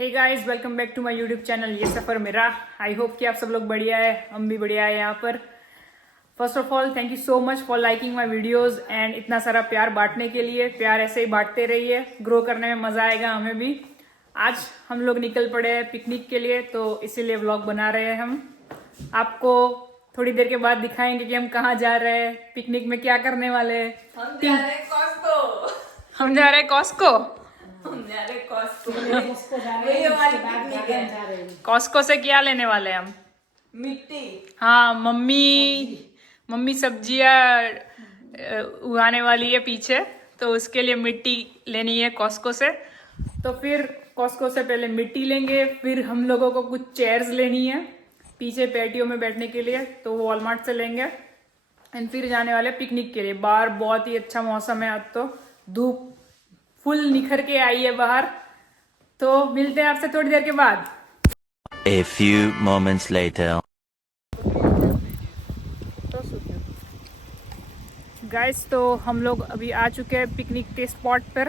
Hey guys, welcome back to my YouTube channel ये सफ़र मेरा। आई होप कि आप सब लोग बढ़िया है, हम भी बढ़िया है यहाँ पर। First of all thank you so much for liking my videos and इतना सारा प्यार बांटने के लिए। प्यार ऐसे ही बांटते रहिए, ग्रो करने में मज़ा आएगा हमें भी। आज हम लोग निकल पड़े हैं पिकनिक के लिए, तो इसीलिए व्लॉग बना रहे हैं हम। आपको थोड़ी देर के बाद दिखाएंगे कि हम कहाँ जा रहे हैं, पिकनिक में क्या करने वाले हैं। हम जा रहे हैं कॉस्को। हम जा रहे हैं कॉस्को। हम जा रहे हैं कॉस्को। वही हमारी पिकनिक है। कॉस्को से क्या लेने वाले हैं हम? मिट्टी। हाँ, मम्मी सब्जियां उगाने वाली है पीछे, तो उसके लिए मिट्टी लेनी है कॉस्को से। तो फिर कॉस्को से पहले मिट्टी लेंगे, फिर हम लोगों को कुछ चेयर्स लेनी है पीछे पैटियो में बैठने के लिए, तो वॉलमार्ट से लेंगे। एंड फिर जाने वाले पिकनिक के लिए। बाहर बहुत ही अच्छा मौसम है, आज तो धूप फुल निखर के आई है बाहर। तो मिलते हैं आपसे थोड़ी देर के बाद। A few moments later. Guys, तो हम लोग अभी आ चुके हैं पिकनिक के स्पॉट पर।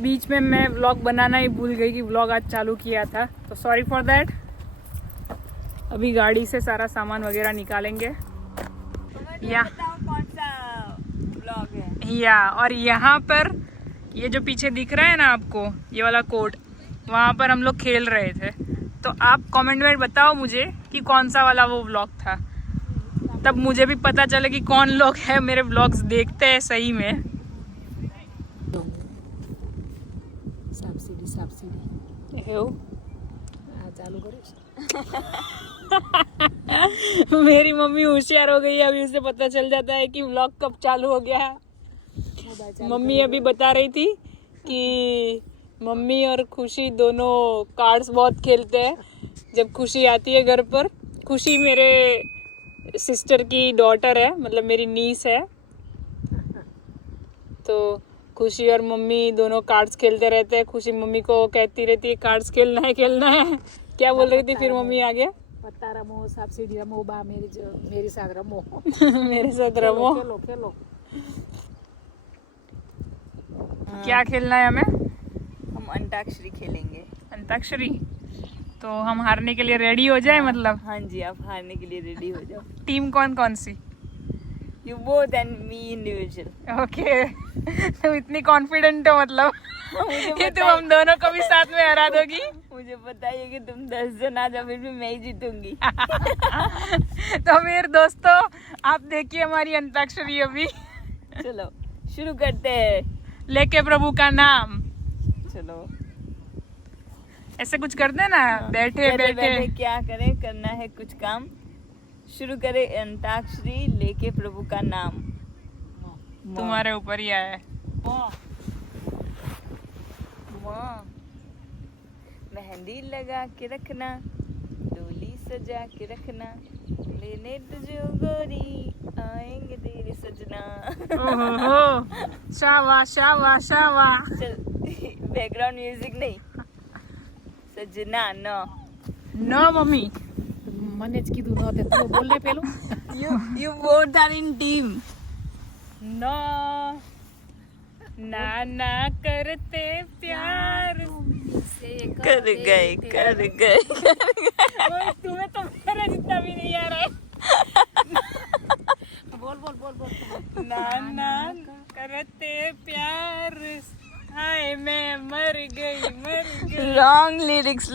बीच में मैं व्लॉग बनाना ही भूल गई कि व्लॉग आज चालू किया था, तो सॉरी फॉर दैट। अभी गाड़ी से सारा सामान वगैरह निकालेंगे कौन सा ब्लॉग है? और यहाँ पर ये जो पीछे दिख रहा है ना आपको, ये वाला कोर्ट, वहाँ पर हम लोग खेल रहे थे। तो आप कमेंट में बताओ मुझे कि कौन सा वाला वो व्लॉग था, तब मुझे भी पता चले कि कौन लोग है मेरे व्लॉग्स देखते हैं सही में। चालू करो। मेरी मम्मी होशियार हो गई है, अभी उसे पता चल जाता है कि व्लॉग कब चालू हो गया है। मम्मी अभी बता रही थी कि मम्मी और खुशी दोनों कार्ड्स बहुत खेलते हैं जब खुशी आती है घर पर। खुशी मेरे सिस्टर की डॉटर है, मतलब मेरी नीस है। तो खुशी और मम्मी दोनों कार्ड्स खेलते रहते हैं। खुशी मम्मी को कहती रहती है कार्ड्स खेलना है। क्या बोल रही थी फिर मम्मी आगे? पत्ता रमो, सांप सीढ़ी रमो, बा मेरे साथ रमो। मेरे साथ रमो। खेलो। क्या खेलना है हमें? हम अंताक्षरी खेलेंगे। अंताक्षरी? तो हम हारने के लिए रेडी हो जाए मतलब? हाँ जी, आप हारने के लिए रेडी हो जाओ। टीम कौन कौन सी? You both and me individual. Okay. तुम इतनी कॉन्फिडेंट हो मतलब कि तुम हम दोनों को भी साथ में हरा दोगी? मुझे पता है कि तुम 10 जन आ जाओ, फिर भी मैं ही जीतूंगी। तो मेरे दोस्तों, आप देखिए हमारी अंताक्षरी अभी। चलो शुरू करते हैं। लेके प्रभु का नाम। चलो ऐसे कुछ करते हैं ना, बैठे बैठे क्या करें, करना है कुछ काम। शुरू करें अंताक्षरी लेके प्रभु का नाम। तुम्हारे ऊपर ही आया है। मेहंदी लगा के रखना, डोली सजा के रखना, लेने तुझे गोरी आएंगे तेरे सजना। ओहो, शावा। चल बैकग्राउंड म्यूजिक नहीं, सजना नो मम्मी। मने ज कीधुं न ते तू बोलने पेलो। you both are in team। No नाना करते प्यार कर गए तुम्हें तो मेरा जितना भी नहीं आ रहा है। बोल। नाना करते प्यार, हाय मैं मर गई। Wrong lyrics.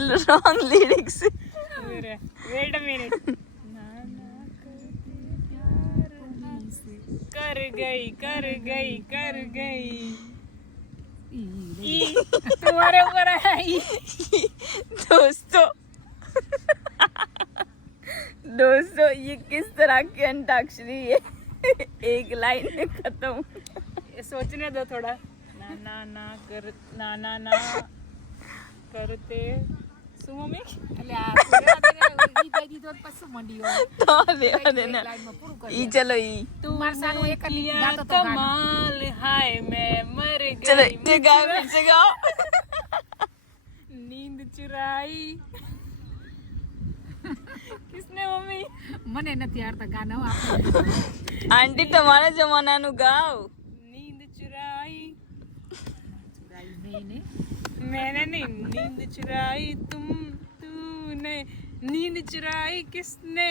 Wait a minute. नाना करते प्यार, कर गई। तुम्हारे ऊपर आया ई। दोस्तों ये किस तरह की अंताक्षरी है? एक लाइन में खत्म। ये सोचने दो थोड़ा। ना करते सुमो में એટલે આ ઈ બેદી તો પછું મંડીયો तो देना લાઈન માં પૂરું કરી ई चलो ई તું માર સાનું એક लिया ગાતો તો ગાना कमाल, हाय मैं मर चलो गई। ये गाओ, फिर से गाओ। नींद चुराई। किसने मम्मी? મને નથી આવડતા ગાના હો આપણે आंटी तुम्हारा जमाना नु गाओ। नींद चुराई ચુરાઈ નહીં ને मैंने नहीं नींद चुराई तूने नींद चुराई किसने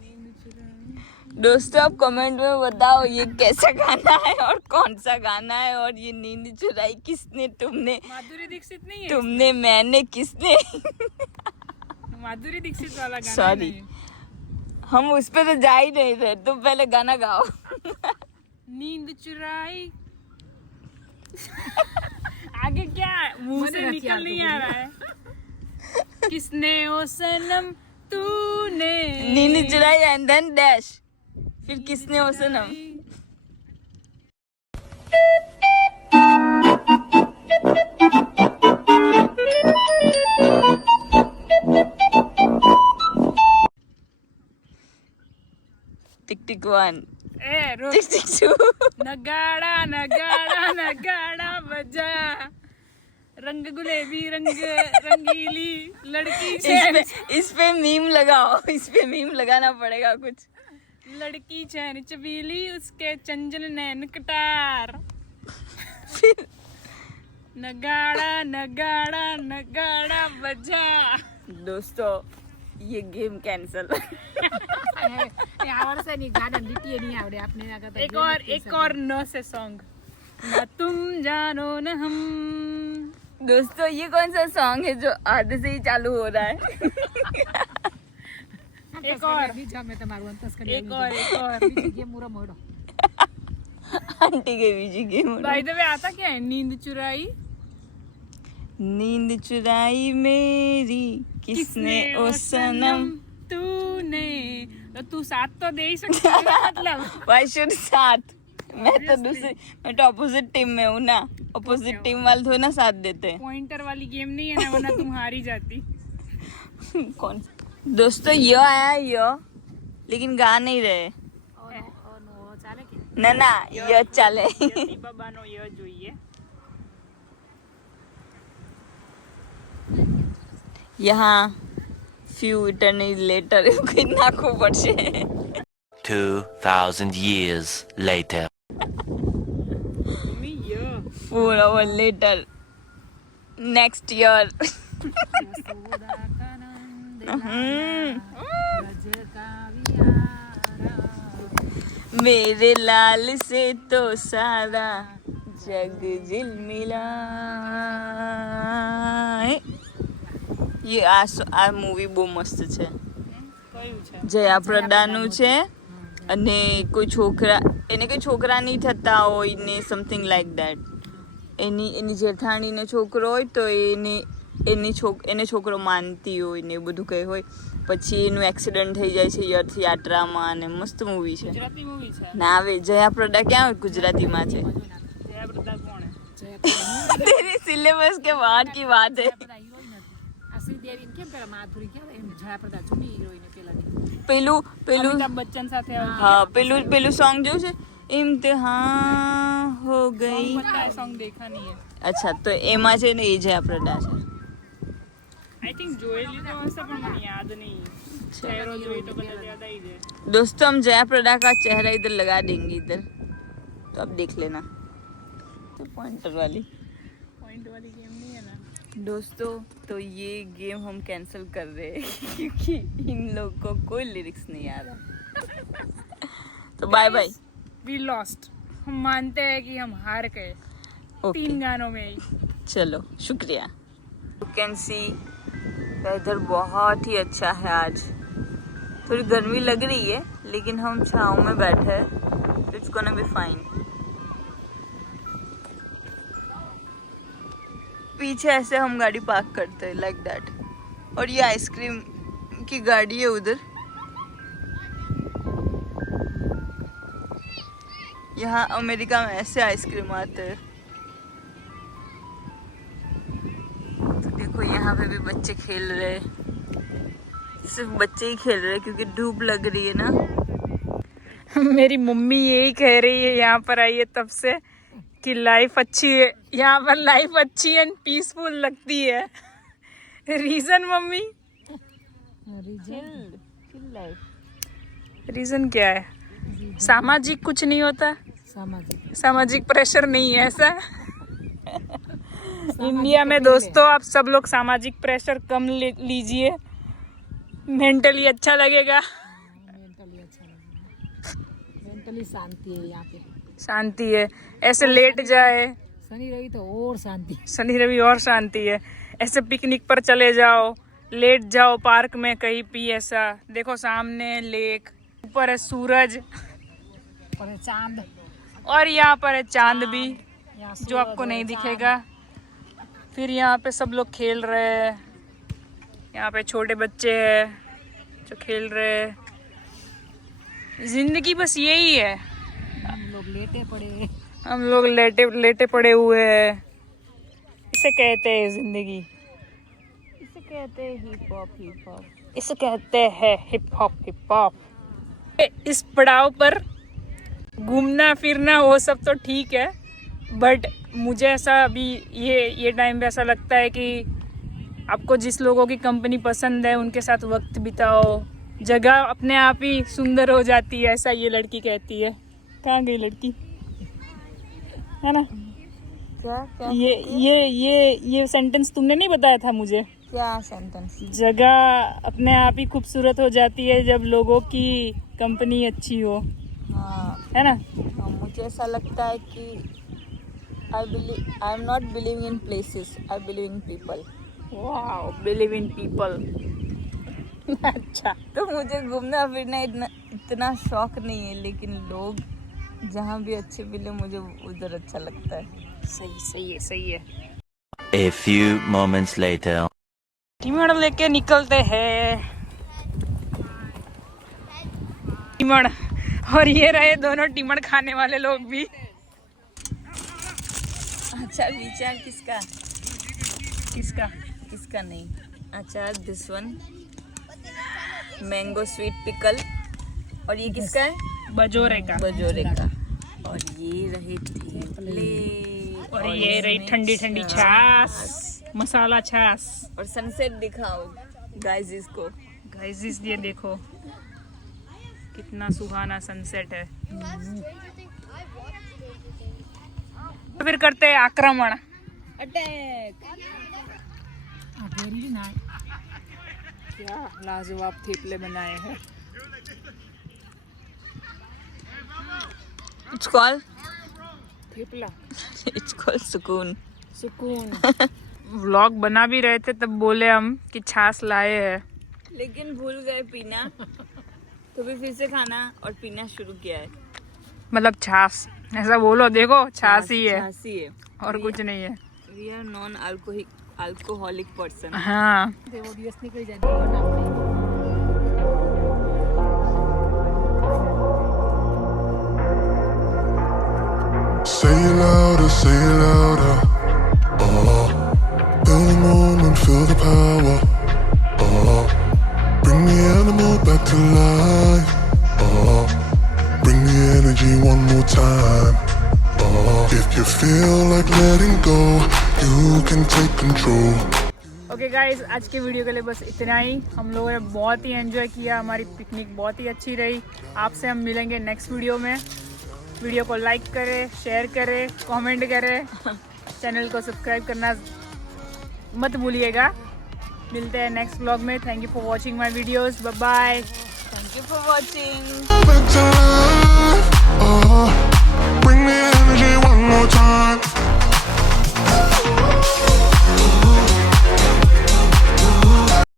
नींद चुराई। दोस्तों आप कमेंट में बताओ ये कैसा गाना है और कौन सा गाना है, और ये नींद चुराई किसने, तुमने, माधुरी दीक्षित नहीं है, तुमने, मैंने, किसने। माधुरी दीक्षित वाला गाना सॉरी, है। हम उस पे तो जा ही नहीं रहे, तुम पहले गाना गाओ। नींद चुराई आगे क्या मुंह से निकल नहीं आ रहा है। किसने ओ सनम तूने नींद चुराई एंड देन डैश, फिर किसने ओ सनम। टिक टिक 1, ए रुक, टिक टिक 2। नगाड़ा नगाड़ा नगाड़ा बजा, रंग गुलेबी रंग रंगीली लड़की चैन, इस पे मीम लगाओ, इस पे मीम लगाना पड़ेगा कुछ। लड़की चैन चबीली उसके चंचल नैन कटार, नगाड़ा नगाड़ा नगाड़ा बजा। दोस्तों ये गेम कैंसल। आवडतं नाही गाणं लिटी नाही आवडे आपने ना एक और नो से सॉन्ग, ना तुम जानो न हम। दोस्तों ये कौन सा सॉन्ग है जो आधे से ही चालू हो रहा है? एक और बीजा में તમારું અંતસ કરી एक और ये मुरा मोड़ो आंटी के बीजी गेम। बाय द वे आता क्या है? नींद चुराई, नींद चुराई मेरी किसने ओ सनम। तूने, तो तू साथ तो दे ही सकती है ना, मतलब Why should साथ? मैं तो अपोजिट टीम में हूँ ना, अपोजिट टीम वाले थोड़ी ना साथ देते हैं। पॉइंटर वाली गेम नहीं है ना, वरना तुम हार ही जाती। कौन दोस्तों ये आया ये, लेकिन गा नहीं रहे नो ચાલે કે ना ना, ये चले। બાબાનો ય જોઈએ। यहाँ फ्यू इटर्निटी लेटर नाखવું પડશે। 2000 years later. મમ્મી ય 4 hours later, next year। સૌદા કાનંદ રજ કાવિયારા मेरे लाल से तो सारा जग झिलमिला। ये આ મૂવી બહુ મસ્ત છે, કયું છે? જયા પ્રદાનું છે, અને કોઈ છોકરા નહીં થતા હોય ને, સમથિંગ લાઈક દેટ। એની જેઠાણીને છોકરો હોય તો એને છોકરો માનતી હોય ને, એવું બધું કંઈ હોય, પછી એનું એક્સિડન્ટ થઈ જાય છે યાત્રામાં, અને મસ્ત મૂવી છે। ગુજરાતી મૂવી છે। ના આવે જયા પ્રદા ક્યાં ગુજરાતીમાં છે? જયા પ્રદા કોણ है? तेरी सिलेबस के बाहर की बात है। જયાપ્રદા હિરોઈન હતી આ શ્રીદેવી કેમ કરે માધુરી કેમ એમ જયાપ્રદા જૂની હિરોઈન પેલાની પેલું અમિતાભ બચ્ચન સાથે આવતી। हाँ પેલું सॉन्ग जो છે इम्तिहान हो गई। पता है, सॉन्ग देखा नहीं है। अच्छा तो એમાં છે ને એ જયા પ્રદા છે। आई थिंक જોયેલી તો હશે પણ મને યાદ નહીં। ચહેરો જોઈ તો કદાચ યાદ આવી જાય। दोस्तों हम जया प्रदा का चेहरा इधर लगा देंगे इधर, तो आप देख लेना। तो पॉइंटर वाली पॉइंट वाली गेम नहीं है ना। दोस्तों तो ये गेम हम कैंसिल कर रहे हैं क्योंकि इन लोग को कोई लिरिक्स नहीं आ रहा। तो बाय बाय। वी लॉस्ट, हम मानते हैं कि हम हार गए ओके 3 गानों में ही। चलो शुक्रिया। यू कैन सी वेदर बहुत ही अच्छा है आज। थोड़ी गर्मी लग रही है लेकिन हम छाँव में बैठे हैं, इट्स गोना बी फाइन। पीछे ऐसे हम गाड़ी पार्क करते हैं लाइक दैट, और ये आइसक्रीम की गाड़ी है उधर। यहाँ अमेरिका में ऐसे आइसक्रीम आते हैं। तो देखो यहाँ पे भी बच्चे खेल रहे हैं, सिर्फ बच्चे ही खेल रहे हैं क्योंकि धूप लग रही है ना। मेरी मम्मी यही कह रही है यहाँ पर आई है तब से कि लाइफ अच्छी है, यहाँ पर लाइफ अच्छी एंड पीसफुल लगती है। Reason mummy? रीजन क्या है? सामाजिक कुछ नहीं होता, સામાજિક सामाजिक प्रेशर नहीं है ऐसा। इंडिया में दोस्तों आप सब लोग सामाजिक प्रेशर कम लीजिए, मेंटली अच्छा लगेगा। मेंटली अच्छा लगेगा, मेंटली शांति है यहाँ पे, शांति है। ऐसे लेट जाए, शनि रवि तो और शांति। शनि रवि और शांति है। ऐसे पिकनिक पर चले जाओ, लेट जाओ पार्क में कहीं भी, ऐसा देखो सामने लेक, ऊपर है सूरज और चांद, और यहाँ पर है चांद भी यहाँ जो आपको नहीं दिखेगा। फिर यहाँ पे सब लोग खेल रहे हैं, यहाँ पे छोटे बच्चे हैं जो खेल रहे हैं। जिंदगी बस यही है, हम लोग लेटे पड़े। हम लोग लेटे पड़े हुए हैं। इसे कहते हैं जिंदगी, इसे कहते हैं हिप हॉप, हिप हॉप। इसे कहते हैं हिप हॉप, हिप हॉप। इस पड़ाव पर घूमना फिरना वो सब तो ठीक है, बट मुझे ऐसा अभी ये टाइम पे ऐसा लगता है कि आपको जिस लोगों की कंपनी पसंद है उनके साथ वक्त बिताओ, जगह अपने आप ही सुंदर हो जाती है, ऐसा ये लड़की कहती है। कहाँ गई लड़की, है ना? क्या क्या ये सेंटेंस तुमने नहीं बताया था मुझे? क्या सेंटेंस? जगह अपने आप ही खूबसूरत हो जाती है जब लोगों की कंपनी अच्छी हो, हाँ, है ना? मुझे ऐसा लगता है कि I am not believing in places, I believe in people. Wow, believe in people. अच्छा, तो मुझे घूमना फिरना इतना शौक नहीं है, लेकिन लोग जहाँ भी अच्छे मिले मुझे उधर अच्छा लगता है। सही है। A few moments later. टिमड़ लेके निकलते हैं, टिमड़। और ये रहे दोनों टिमड़ खाने वाले लोग भी। अच्छा, विचार किसका किसका? किसका नहीं? अच्छा, this one mango sweet pickle, और ये किसका है? बजोरे का। बजोरे का। और ये रहे ठेपले, और ये रही ठंडी ठंडी छाछ, मसाला छाछ। और सनसेट दिखाओ गाइस इसको। गाइस ये देखो कितना सुहाना सनसेट है। तो फिर करते हैं आक्रमण। अटैक। Very nice. क्या लाजवाब थेपले बनाए हैं। It's called thepla, it's called सुकून। सुकून। व्लॉग बना भी रहे थे तब बोले हम कि छाछ लाए हैं, लेकिन भूल गए पीना, तो भी फिर से खाना और पीना शुरू किया है। मतलब छाछ ऐसा बोलो, देखो छाछ ही है छाछी है और कुछ नहीं है। We are non alcoholic person. हाँ, वो दिवस निकल जाए। Say it louder, say it louder. Feel the moment, feel the power. Bring the animal back to life. Bring the energy one more time. If you feel like letting go, you can take control. Okay guys, आज के video के लिए बस इतना ही। हम लोगों ने बहुत ही एंजॉय किया, हमारी पिकनिक बहुत ही अच्छी रही। आपसे हम मिलेंगे नेक्स्ट वीडियो में। वीडियो को लाइक करें, शेयर करें, कमेंट करें, चैनल को सब्सक्राइब करना मत भूलिएगा। मिलते हैं नेक्स्ट व्लॉग में। Thank you for watching my videos. Bye bye. Thank you for watching. Back to life. Bring the energy one more time.